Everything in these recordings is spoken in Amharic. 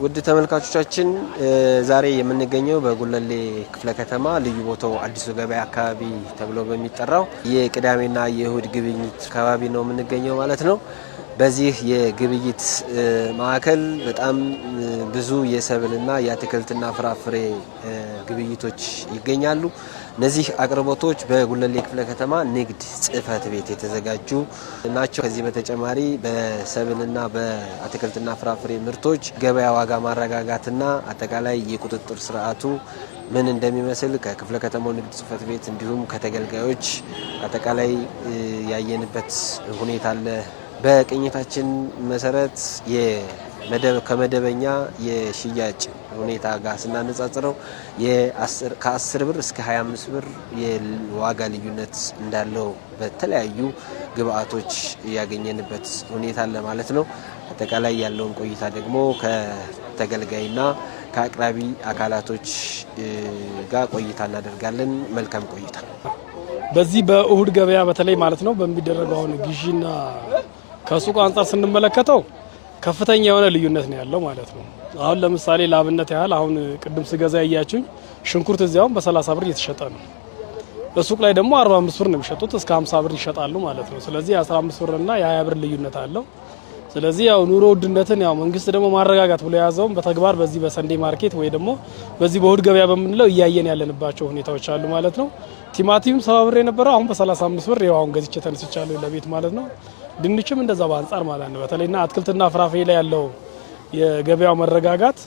ውድ ተመልካቾቻችን ዛሬ የምንገኘው በጉለሌ ክፍለ ከተማ ልዩ ቦታው አዲሱ ገበያ አካባቢ ተብሎ በሚጠራው የቅዳሜና የእሁድ ግብይት አካባቢ ነው የምንገኘው ማለት ነው። በዚህ የግብይት ማዕከል በጣም ብዙ የሰብልና የአትክልትና ፍራፍሬ ግብይቶች ይገኛሉ። እነዚህ አቅርቦቶች በጉለሌ ክፍለ ከተማ ንግድ ጽሕፈት ቤት የተዘጋጁ ናቸው። ከዚህ በተጨማሪ በሰብልና በአትክልትና ፍራፍሬ ምርቶች ገበያ ዋጋ ማረጋጋትና አጠቃላይ የቁጥጥር ስርዓቱ ምን እንደሚመስል ከክፍለ ከተማው ንግድ ጽሕፈት ቤት እንዲሁም ከተገልጋዮች አጠቃላይ ያየንበት ሁኔታ አለ። በቅኝታችን መሰረት ከመደበኛ የሽያጭ ሁኔታ ጋር ስናነጻጽረው ከ10 ብር እስከ 25 ብር የዋጋ ልዩነት እንዳለው በተለያዩ ግብአቶች ያገኘንበት ሁኔታ አለ ማለት ነው። አጠቃላይ ያለውን ቆይታ ደግሞ ከተገልጋይና ከአቅራቢ አካላቶች ጋር ቆይታ እናደርጋለን። መልካም ቆይታ። በዚህ በእሁድ ገበያ በተለይ ማለት ነው በሚደረገው ግዢና ከሱቁ አንጻር ስንመለከተው ከፍተኛ የሆነ ልዩነት ነው ያለው ማለት ነው። አሁን ለምሳሌ ላብነት ያህል አሁን ቅድም ስገዛ ያያችሁኝ ሽንኩርት እዚያውም በ30 ብር እየተሸጠ ነው። በሱቅ ላይ ደግሞ 45 ብር ነው የሚሸጡት፣ እስከ 50 ብር ይሸጣሉ ማለት ነው። ስለዚህ 15 ብርና የ20 ብር ልዩነት አለው። ስለዚህ ያው ኑሮ ውድነትን ያው መንግስት ደግሞ ማረጋጋት ብሎ የያዘውም በተግባር በዚህ በሰንዴ ማርኬት ወይ ደግሞ በዚህ በእሁድ ገበያ በምንለው እያየን ያለንባቸው ሁኔታዎች አሉ ማለት ነው። ቲማቲም 70 ብር የነበረው አሁን በ35 ብር ያው አሁን ገዝቼ ተነስቻለሁ ለቤት ማለት ነው። ድንችም እንደዛ በአንጻር ማለት ነው። በተለይና አትክልትና ፍራፍሬ ላይ ያለው የገበያው መረጋጋት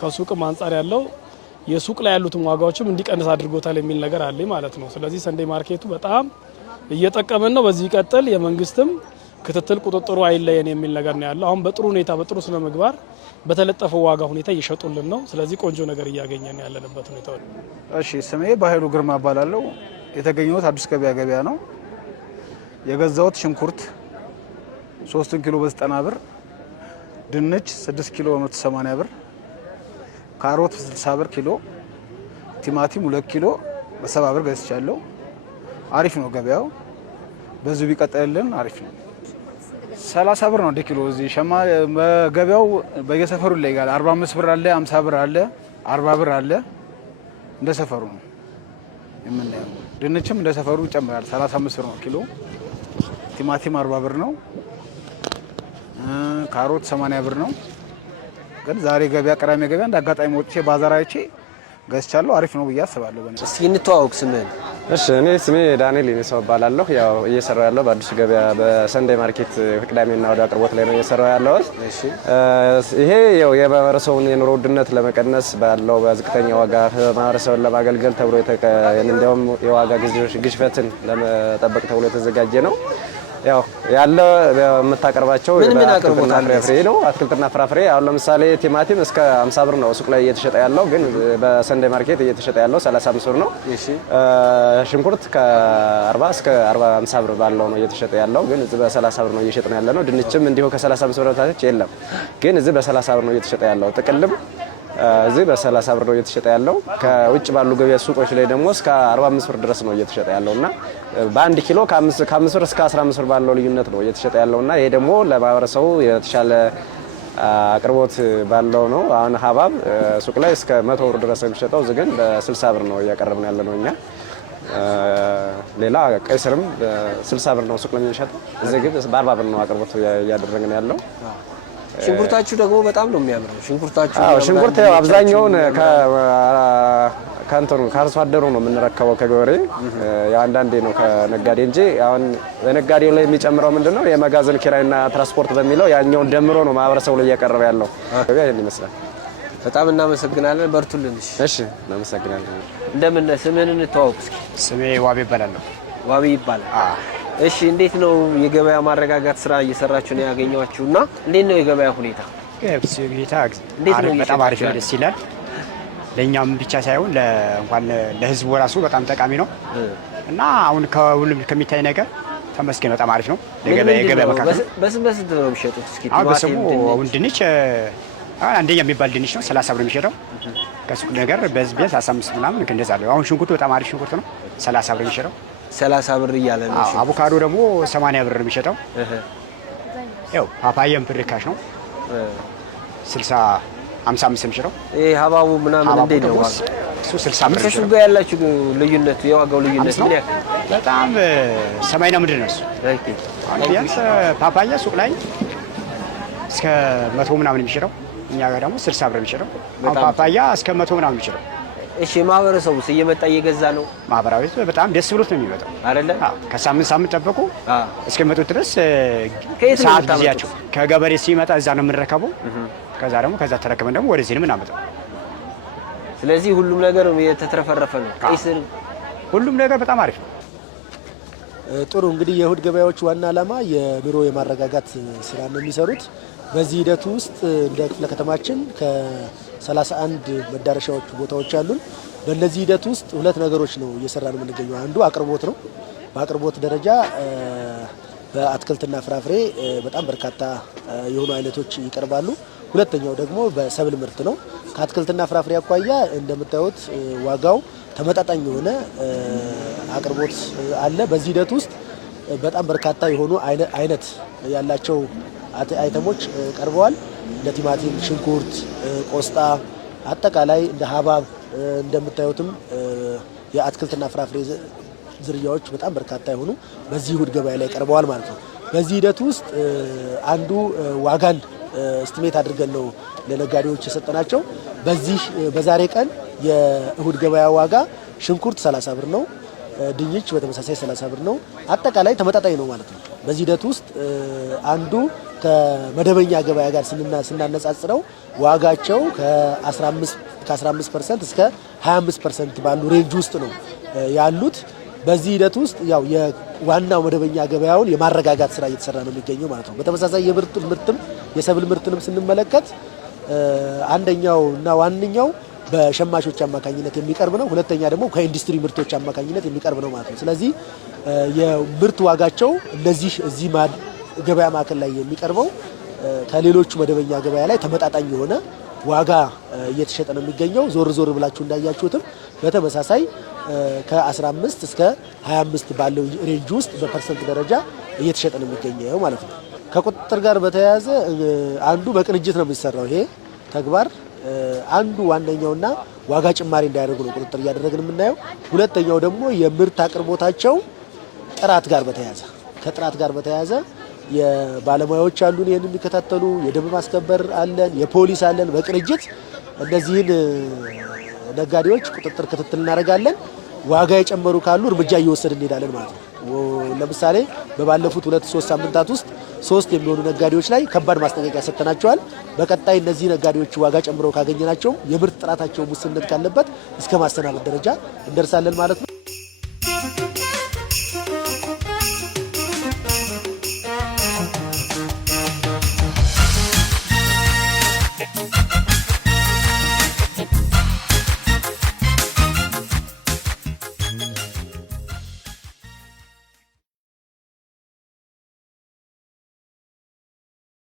ከሱቅም አንጻር ያለው የሱቅ ላይ ያሉትን ዋጋዎችም እንዲቀንስ አድርጎታል የሚል ነገር አለ ማለት ነው። ስለዚህ ሰንዴ ማርኬቱ በጣም እየጠቀመን ነው። በዚህ ይቀጥል፣ የመንግስትም ክትትል ቁጥጥሩ አይለየን የሚል ነገር ነው ያለው። አሁን በጥሩ ሁኔታ በጥሩ ስነ ምግባር በተለጠፈው ዋጋ ሁኔታ እየሸጡልን ነው። ስለዚህ ቆንጆ ነገር እያገኘን ያለንበት ሁኔታ ነው። እሺ፣ ስሜ በኃይሉ ግርማ እባላለሁ። የተገኘሁት አዲስ ገበያ ነው። የገዛሁት ሽንኩርት 3 ኪሎ በ90 ብር፣ ድንች 6 ኪሎ በ180 ብር፣ ካሮት 60 ብር ኪሎ፣ ቲማቲም 2 ኪሎ በ70 ብር ገዝቻለሁ። አሪፍ ነው ገበያው፣ በዚሁ ቢቀጥልልን አሪፍ ነው። 30 ብር ነው እንደ ኪሎ። እዚህ ሸማ ገበያው በየሰፈሩ ይለያል። 45 ብር አለ፣ 50 ብር አለ፣ 40 ብር አለ። እንደ ሰፈሩ ነው የምናየው። ድንችም እንደ ሰፈሩ ይጨምራል። 35 ብር ነው ኪሎ። ቲማቲም 40 ብር ነው። ካሮት 80 ብር ነው። ግን ዛሬ ገበያ ቅዳሜ ገበያ እንደ አጋጣሚ ወጥቼ ባዛር አይቼ ገዝቻለሁ። አሪፍ ነው ብዬ አስባለሁ። እስኪ እንተዋወቅ ስምህን? እሺ፣ እኔ ስሜ ዳንኤል ይነሳው እባላለሁ። ያው እየሰራው ያለው በአዲሱ ገበያ በሰንዴ ማርኬት ቅዳሜና እሁድ አቅርቦት ላይ ነው እየሰራው ያለው። እሺ፣ ይሄ ያው የማህበረሰቡን የኑሮ ውድነት ለመቀነስ ባለው በዝቅተኛ ዋጋ ማህበረሰቡን ለማገልገል ተብሎ እንደውም የዋጋ ግሽበትን ለመጠበቅ ተብሎ የተዘጋጀ ነው። ያው ያለ የምታቀርባቸው አትክልትና ፍራፍሬ ነው። አትክልትና ፍራፍሬ አሁን ለምሳሌ ቲማቲም እስከ 50 ብር ነው ሱቅ ላይ እየተሸጠ ያለው፣ ግን በሰንዴ ማርኬት እየተሸጠ ያለው 35 ብር ነው። ሽንኩርት ከ40 እስከ 50 ብር ባለው ነው እየተሸጠ ያለው፣ ግን እዚህ በ30 ብር ነው እየሸጥን ያለ ነው። ድንችም እንዲሁ ከ35 ብር በታች የለም፣ ግን እዚህ በ30 ብር ነው እየተሸጠ ያለው። ጥቅልም እዚህ በ30 ብር ነው እየተሸጠ ያለው። ከውጭ ባሉ ገበያ ሱቆች ላይ ደግሞ እስከ 45 ብር ድረስ ነው እየተሸጠ ያለውና በ1 ኪሎ ከ5 ብር እስከ 15 ብር ባለው ልዩነት ነው እየተሸጠ ያለውና ይሄ ደግሞ ለማህበረሰቡ የተሻለ አቅርቦት ባለው ነው። አሁን ሀባብ ሱቅ ላይ እስከ 100 ብር ድረስ ነው የሚሸጠው፣ እዚህ ግን በ60 ብር ነው እያቀረብን ያለ ነው እኛ። ሌላ ቀይ ስርም በ60 ብር ነው ሱቅ ላይ የሚሸጠው፣ እዚህ ግን በ40 ብር ነው አቅርቦት እያደረግን ያለው። ሽንኩርታችሁ ደግሞ በጣም ነው የሚያምረው። ሽንኩርት ያው አብዛኛውን ከእንትኑ ከአርሶ አደሩ ነው የምንረከበው ከገበሬ። ያው አንዳንዴ ነው ከነጋዴ እንጂ አሁን በነጋዴው ላይ የሚጨምረው ምንድነው የመጋዘን ኪራይና ትራንስፖርት በሚለው ያኛውን ደምሮ ነው ማህበረሰቡ ላይ እያቀረበ ያለው። ይሄን ይመስላል። በጣም እናመሰግናለን። በርቱልን። እሺ፣ እናመሰግናለን። እንደምን ስምህን እንተዋወቅ እስኪ? ስሜ ዋቤ ይባላለሁ። ዋቤ ይባላል። እሺ፣ እንዴት ነው የገበያ ማረጋጋት ስራ እየሰራችሁ ነው ያገኘዋችሁና እንዴት ነው የገበያ ሁኔታ? በጣም አሪፍ ነው፣ ደስ ይላል። ለኛም ብቻ ሳይሆን እንኳን ለህዝቡ ራሱ በጣም ጠቃሚ ነው እና አሁን ከሁሉም ከሚታይ ነገር ተመስገን በጣም አሪፍ ነው። የገበያ መካከል በስንት ነው የሚሸጡት? እስኪ ቲማቲም አሁን ድንች አንደኛ የሚባል ድንች ነው 30 ብር የሚሸጠው። ከሱቅ ነገር ቢያንስ 15 ምናምን እንደዛ ነው። አሁን ሽንኩርቱ በጣም አሪፍ ሽንኩርት ነው 30 ብር የሚሸጠው። 30 ብር እያለ ነው። አቮካዶ ደግሞ 80 ብር የሚሸጠው። ያው ፓፓያም ርካሽ ነው 60 55 የሚችለው ይሄ ሀባቡ ምናምን እንዴት ነው ዋጋ? እሱ 65 ከሱ ጋር ያላችሁ ልዩነት የዋጋው ልዩነት ምን ያክል? በጣም ሰማይና ምድር ነው እሱ። ኦኬ ቢያንስ ፓፓያ ሱቅ ላይ እስከ 100 ምናምን የሚችለው እኛ ጋር ደግሞ 60 ብር የሚችለው ፓፓያ እስከ 100 ምናምን የሚችለው። እሺ ማህበረሰቡስ እየመጣ እየገዛ ነው? ማህበራዊ በጣም ደስ ብሎት ነው የሚመጣው አይደለ? ከሳምንት ጠበቁ እስከመጡ ድረስ ከየት ነው ጊዜያቸው ከገበሬ ሲመጣ እዛ ነው የምንረከበው። ከዛ ደግሞ ከዛ ተረክበን ደግሞ ወደዚህ ነው የምናመጣው። ስለዚህ ሁሉም ነገር የተትረፈረፈ ነው። ቀይስር ሁሉም ነገር በጣም አሪፍ ነው። ጥሩ እንግዲህ የእሁድ ገበያዎች ዋና ዓላማ የኑሮ የማረጋጋት ስራ ነው የሚሰሩት። በዚህ ሂደት ውስጥ እንደ ክፍለ ከተማችን ከ31 መዳረሻዎች ቦታዎች አሉን። በእነዚህ ሂደት ውስጥ ሁለት ነገሮች ነው እየሰራን የምንገኘው። አንዱ አቅርቦት ነው። በአቅርቦት ደረጃ በአትክልትና ፍራፍሬ በጣም በርካታ የሆኑ አይነቶች ይቀርባሉ። ሁለተኛው ደግሞ በሰብል ምርት ነው። ከአትክልትና ፍራፍሬ አኳያ እንደምታዩት ዋጋው ተመጣጣኝ የሆነ አቅርቦት አለ። በዚህ ሂደት ውስጥ በጣም በርካታ የሆኑ አይነት ያላቸው አይተሞች ቀርበዋል። እንደ ቲማቲም፣ ሽንኩርት፣ ቆስጣ፣ አጠቃላይ እንደ ሀባብ እንደምታዩትም የአትክልትና ፍራፍሬ ዝርያዎች በጣም በርካታ የሆኑ በዚህ እሁድ ገበያ ላይ ቀርበዋል ማለት ነው። በዚህ ሂደት ውስጥ አንዱ ዋጋን እስቲሜት አድርገን ነው ለነጋዴዎች የሰጠናቸው። በዛሬ ቀን የእሁድ ገበያ ዋጋ ሽንኩርት 30 ብር ነው። ድንች በተመሳሳይ 30 ብር ነው። አጠቃላይ ተመጣጣኝ ነው ማለት ነው። በዚህ ሂደት ውስጥ አንዱ ከመደበኛ ገበያ ጋር ስናነጻጽረው ዋጋቸው ከ15% እስከ 25% ባሉ ሬንጅ ውስጥ ነው ያሉት። በዚህ ሂደት ውስጥ ያው የዋናው መደበኛ ገበያውን የማረጋጋት ስራ እየተሰራ ነው የሚገኘው ማለት ነው። በተመሳሳይ ምርትም የሰብል ምርትንም ስንመለከት አንደኛው እና ዋነኛው በሸማቾች አማካኝነት የሚቀርብ ነው። ሁለተኛ ደግሞ ከኢንዱስትሪ ምርቶች አማካኝነት የሚቀርብ ነው ማለት ነው። ስለዚህ የምርት ዋጋቸው እዚህ ገበያ ማዕከል ላይ የሚቀርበው ከሌሎቹ መደበኛ ገበያ ላይ ተመጣጣኝ የሆነ ዋጋ እየተሸጠ ነው የሚገኘው። ዞር ብላችሁ እንዳያችሁትም በተመሳሳይ ከ15 እስከ 25 ባለው ሬንጅ ውስጥ በፐርሰንት ደረጃ እየተሸጠ ነው የሚገኘው ማለት ነው። ከቁጥጥር ጋር በተያያዘ አንዱ በቅንጅት ነው የሚሰራው ይሄ ተግባር። አንዱ ዋነኛውና ዋጋ ጭማሪ እንዳያደርጉ ነው ቁጥጥር እያደረግን የምናየው። ሁለተኛው ደግሞ የምርት አቅርቦታቸው ከጥራት ጋር በተያያዘ የባለሙያዎች አሉን ይህን የሚከታተሉ፣ የደንብ ማስከበር አለን፣ የፖሊስ አለን። በቅንጅት እነዚህን ነጋዴዎች ቁጥጥር ክትትል እናደርጋለን። ዋጋ የጨመሩ ካሉ እርምጃ እየወሰድን እንሄዳለን ማለት ነው። ለምሳሌ በባለፉት 2-3 ሳምንታት ውስጥ 3 የሚሆኑ ነጋዴዎች ላይ ከባድ ማስጠንቀቂያ ሰጥተናቸዋል። በቀጣይ እነዚህ ነጋዴዎች ዋጋ ጨምረው ካገኘናቸው የምርት ጥራታቸው ውስንነት ካለበት እስከ ማሰናበት ደረጃ እንደርሳለን ማለት ነው።